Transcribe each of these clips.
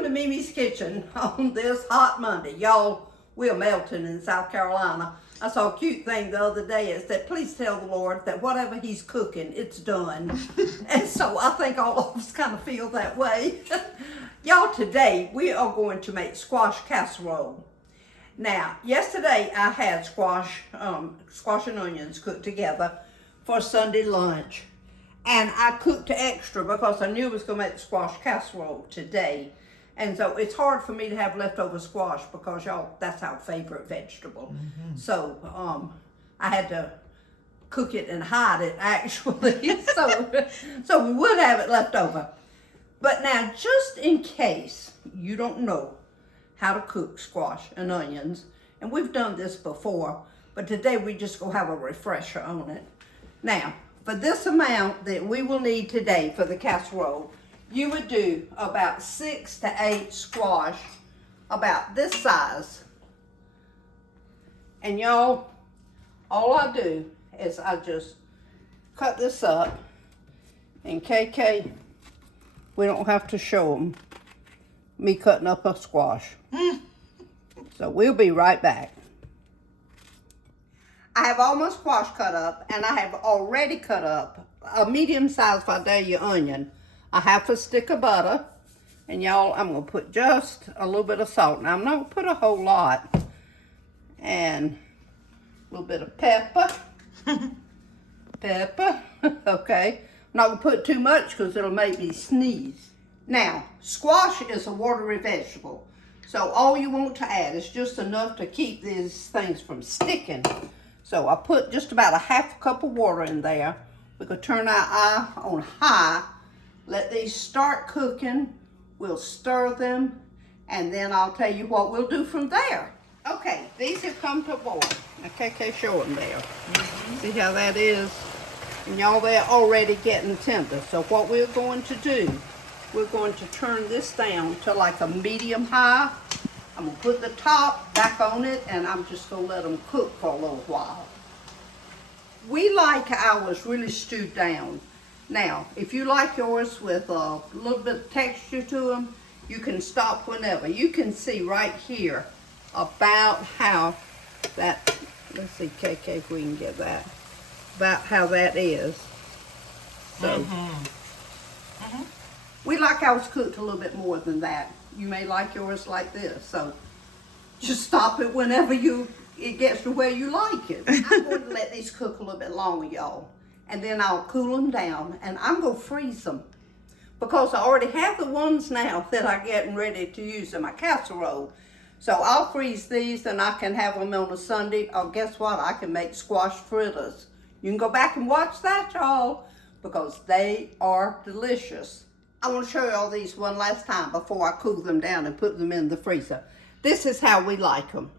Welcome to MeMe's Kitchen on this hot Monday. Y'all, we're melting in South Carolina. I saw a cute thing the other day. It said, please tell the Lord that whatever he's cooking, it's done. And so I think all of us kind of feel that way. Y'all, today we are going to make squash casserole. Now, yesterday I had squash and onions cooked together for Sunday lunch. And I cooked extra because I knew I was going to make the squash casserole today. And so it's hard for me to have leftover squash because, y'all, that's our favorite vegetable. Mm-hmm. So I had to cook it and hide it, actually. so we would have it left over. But now, just in case you don't know how to cook squash and onions, and we've done this before, but today we just go have a refresher on it. Now, for this amount that we will need today for the casserole, you would do about 6 to 8 squash, about this size. And y'all, all I do is I just cut this up. And KK, we don't have to show them me cutting up a squash. So we'll be right back. I have all my squash cut up, and I have already cut up a medium-sized Vidalia onion, a half a stick of butter, and y'all, I'm going to put just a little bit of salt. Now, I'm not going to put a whole lot, and a little bit of pepper. Okay. I'm not going to put too much because it'll make me sneeze. Now, squash is a watery vegetable, so all you want to add is just enough to keep these things from sticking. So I put just about a half cup of water in there. We could turn our eye on high, let these start cooking. We'll stir them, and then I'll tell you what we'll do from there. Okay, these have come to boil. Now, KK, show them there. See how that is? And y'all, they're already getting tender. So what we're going to do, we're going to turn this down to like a medium high. I'm going to put the top back on it, and I'm just going to let them cook for a little while. We like ours really stewed down. Now, if you like yours with a little bit of texture to them, you can stop whenever. You can see right here about how that, let's see, KK, if we can get that, about how that is. So, we like ours cooked a little bit more than that. You may like yours like this, so just stop it whenever it gets to where you like it. I'm going to let these cook a little bit longer, y'all, and then I'll cool them down, and I'm going to freeze them because I already have the ones now that I'm getting ready to use in my casserole. So I'll freeze these, and I can have them on a Sunday. Oh, guess what? I can make squash fritters. You can go back and watch that, y'all, because they are delicious. I want to show you all these one last time before I cool them down and put them in the freezer. This is how we like them.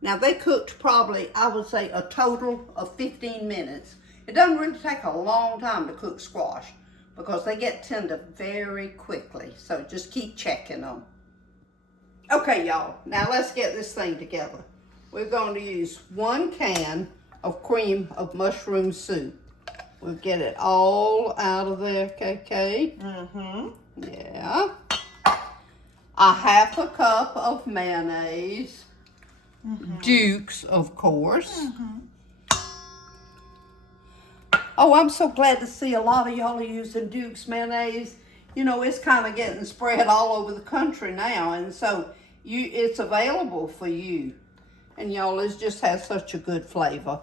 Now, they cooked probably, I would say, a total of 15 minutes. It doesn't really take a long time to cook squash because they get tender very quickly. So just keep checking them. Okay, y'all. Now, let's get this thing together. We're going to use 1 can of cream of mushroom soup. We'll get it all out of there, KK. Yeah. A half a cup of mayonnaise. Duke's, of course. Oh, I'm so glad to see a lot of y'all are using Duke's mayonnaise. You know, it's kind of getting spread all over the country now, and so it's available for you. And y'all, it just has such a good flavor.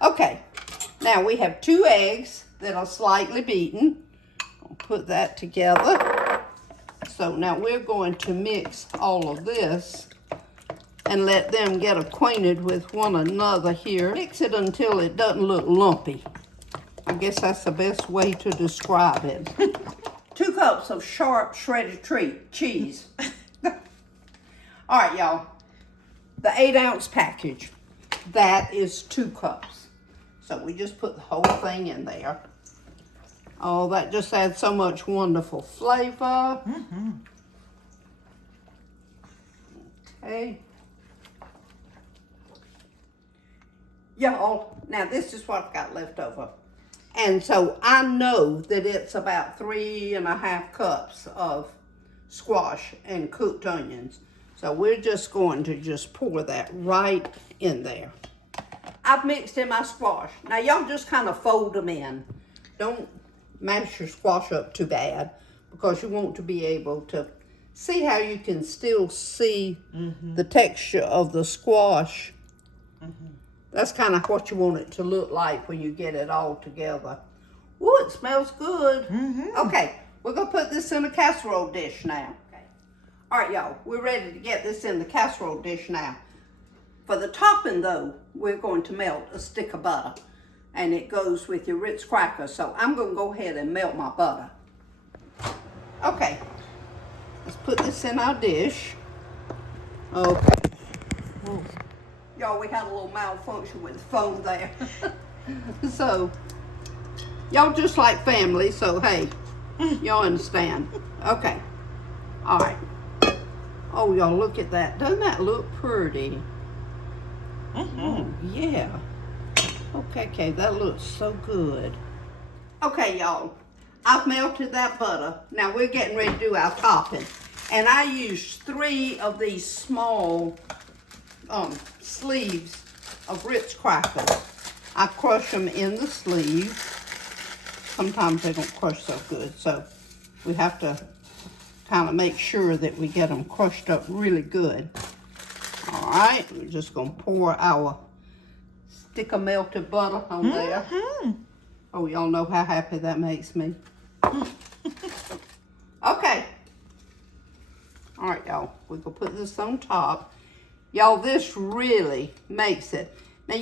Okay. Now, we have 2 eggs that are slightly beaten. I'll put that together. So now we're going to mix all of this and let them get acquainted with one another here. Mix it until it doesn't look lumpy. I guess that's the best way to describe it. 2 cups of sharp shredded cheese. All right, y'all. The 8-ounce package, that is 2 cups. So we just put the whole thing in there. Oh, that just adds so much wonderful flavor. Okay. Y'all, now this is what I've got left over. And so I know that it's about 3.5 cups of squash and cooked onions. So we're just going to just pour that right in there. I've mixed in my squash. Now y'all just kind of fold them in. Don't mash your squash up too bad because you want to be able to see how you can still see the texture of the squash. That's kind of what you want it to look like when you get it all together. Ooh, it smells good. Okay, we're gonna put this in a casserole dish now. Okay. All right, y'all, we're ready to get this in the casserole dish now. For the topping though, we're going to melt a stick of butter, and it goes with your Ritz crackers. So I'm gonna go ahead and melt my butter. Okay, let's put this in our dish. Okay. Y'all, we had a little malfunction with the phone there. So, y'all just like family, so hey, y'all understand. Okay, all right. Oh, y'all, look at that. Doesn't that look pretty? Oh, yeah. Okay, that looks so good. Okay, y'all, I've melted that butter. Now we're getting ready to do our topping. And I used 3 of these small sleeves of Ritz crackers. I crush them in the sleeve. Sometimes they don't crush so good, so we have to kind of make sure that we get them crushed up really good. All right, we're just gonna pour our stick of melted butter on there. Oh, y'all know how happy that makes me. Okay. All right, y'all, we're gonna put this on top. Y'all, this really makes it. Now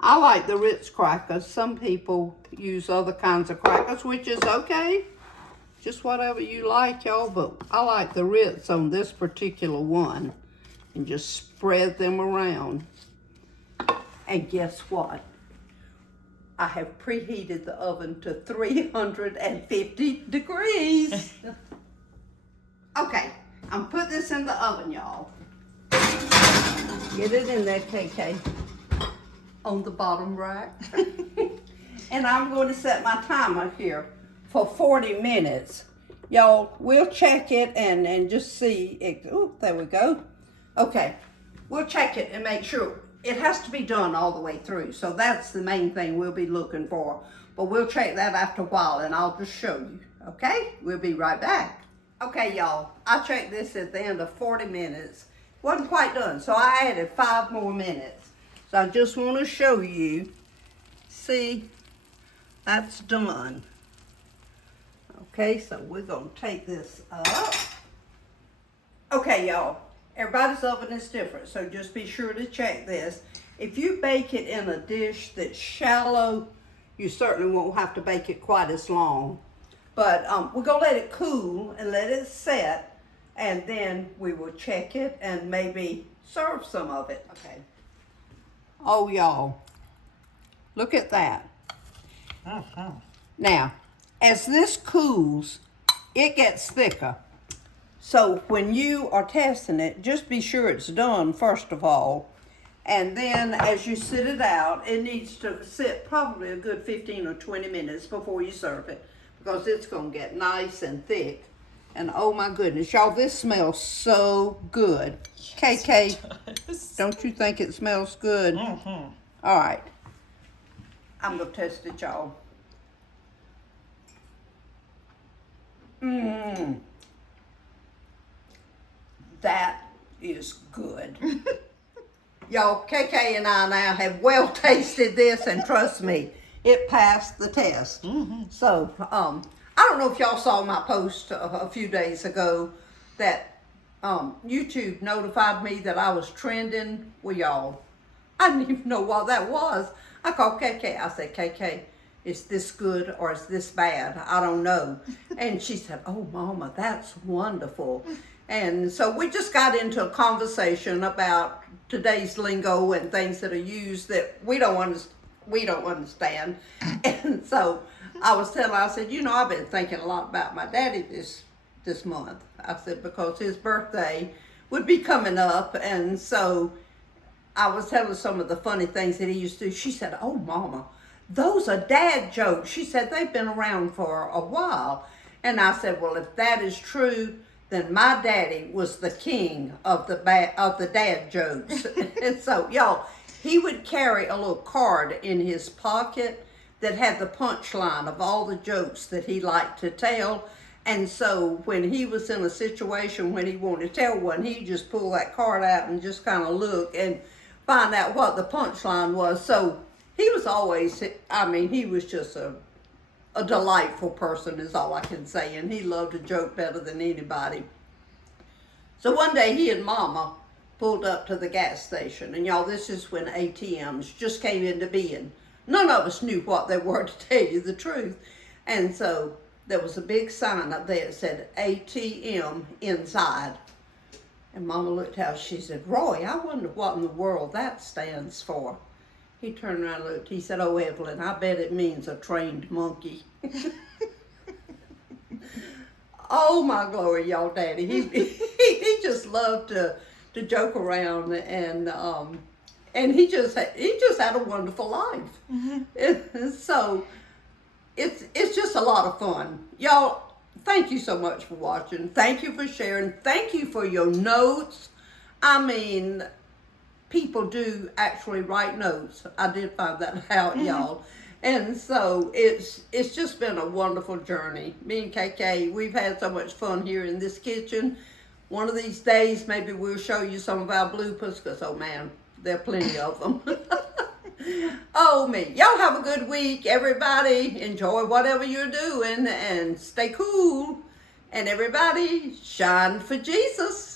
I like the Ritz crackers. Some people use other kinds of crackers, which is okay. Just whatever you like, y'all, but I like the Ritz on this particular one. And just spread them around. And guess what? I have preheated the oven to 350 degrees. Okay, I'm putting this in the oven, y'all. Get it in there, KK. On the bottom rack. And I'm going to set my timer here for 40 minutes. Y'all, we'll check it and just see it. Oh, there we go. Okay, we'll check it and make sure. It has to be done all the way through. So that's the main thing we'll be looking for. But we'll check that after a while and I'll just show you. Okay, we'll be right back. Okay, y'all, I checked this at the end of 40 minutes. Wasn't quite done, so I added 5 more minutes. So I just want to show you. See, that's done. Okay, so we're going to take this up. Okay, y'all, everybody's oven is different, so just be sure to check this. If you bake it in a dish that's shallow, you certainly won't have to bake it quite as long. But we're going to let it cool and let it set, and then we will check it and maybe serve some of it. Okay. Oh, y'all, look at that. Now, as this cools, it gets thicker. So when you are testing it, just be sure it's done first of all. And then as you sit it out, it needs to sit probably a good 15 or 20 minutes before you serve it, because it's going to get nice and thick. And oh my goodness, y'all, this smells so good. Yes, KK, don't you think it smells good? All right, I'm going to test it, y'all. That is good. Y'all, KK and I now have well tasted this, and trust me, it passed the test. So, I don't know if y'all saw my post a few days ago that YouTube notified me that I was trending with y'all. I didn't even know what that was. I called KK. I said, KK, is this good or is this bad? I don't know. And she said, oh, Mama, that's wonderful. And so we just got into a conversation about today's lingo and things that are used that we don't understand. And so I was telling her, I said, you know, I've been thinking a lot about my daddy this month. I said, because his birthday would be coming up. And so I was telling her some of the funny things that he used to do. She said, oh, Mama, those are dad jokes. She said, they've been around for a while. And I said, well, if that is true, then my daddy was the king of the dad jokes. And so, y'all, he would carry a little card in his pocket that had the punchline of all the jokes that he liked to tell. And so when he was in a situation when he wanted to tell one, he'd just pull that card out and just kind of look and find out what the punchline was. So he was always, I mean, he was just a delightful person is all I can say. And he loved to joke better than anybody. So one day he and Mama pulled up to the gas station. And y'all, this is when ATMs just came into being. None of us knew what they were, to tell you the truth. And so there was a big sign up there that said ATM inside. And Mama looked out, she said, Roy, I wonder what in the world that stands for. He turned around and looked, he said, oh, Evelyn, I bet it means a trained monkey. Oh my glory, y'all, Daddy. He just loved to joke around, and he just had a wonderful life. Mm-hmm. So it's just a lot of fun. Y'all, thank you so much for watching. Thank you for sharing. Thank you for your notes. I mean, people do actually write notes. I did find that out, y'all. And so it's just been a wonderful journey. Me and KK, we've had so much fun here in this kitchen. One of these days, maybe we'll show you some of our bloopers, because, oh man, there are plenty of them. Oh me. Y'all have a good week, everybody. Enjoy whatever you're doing and stay cool. And everybody, shine for Jesus.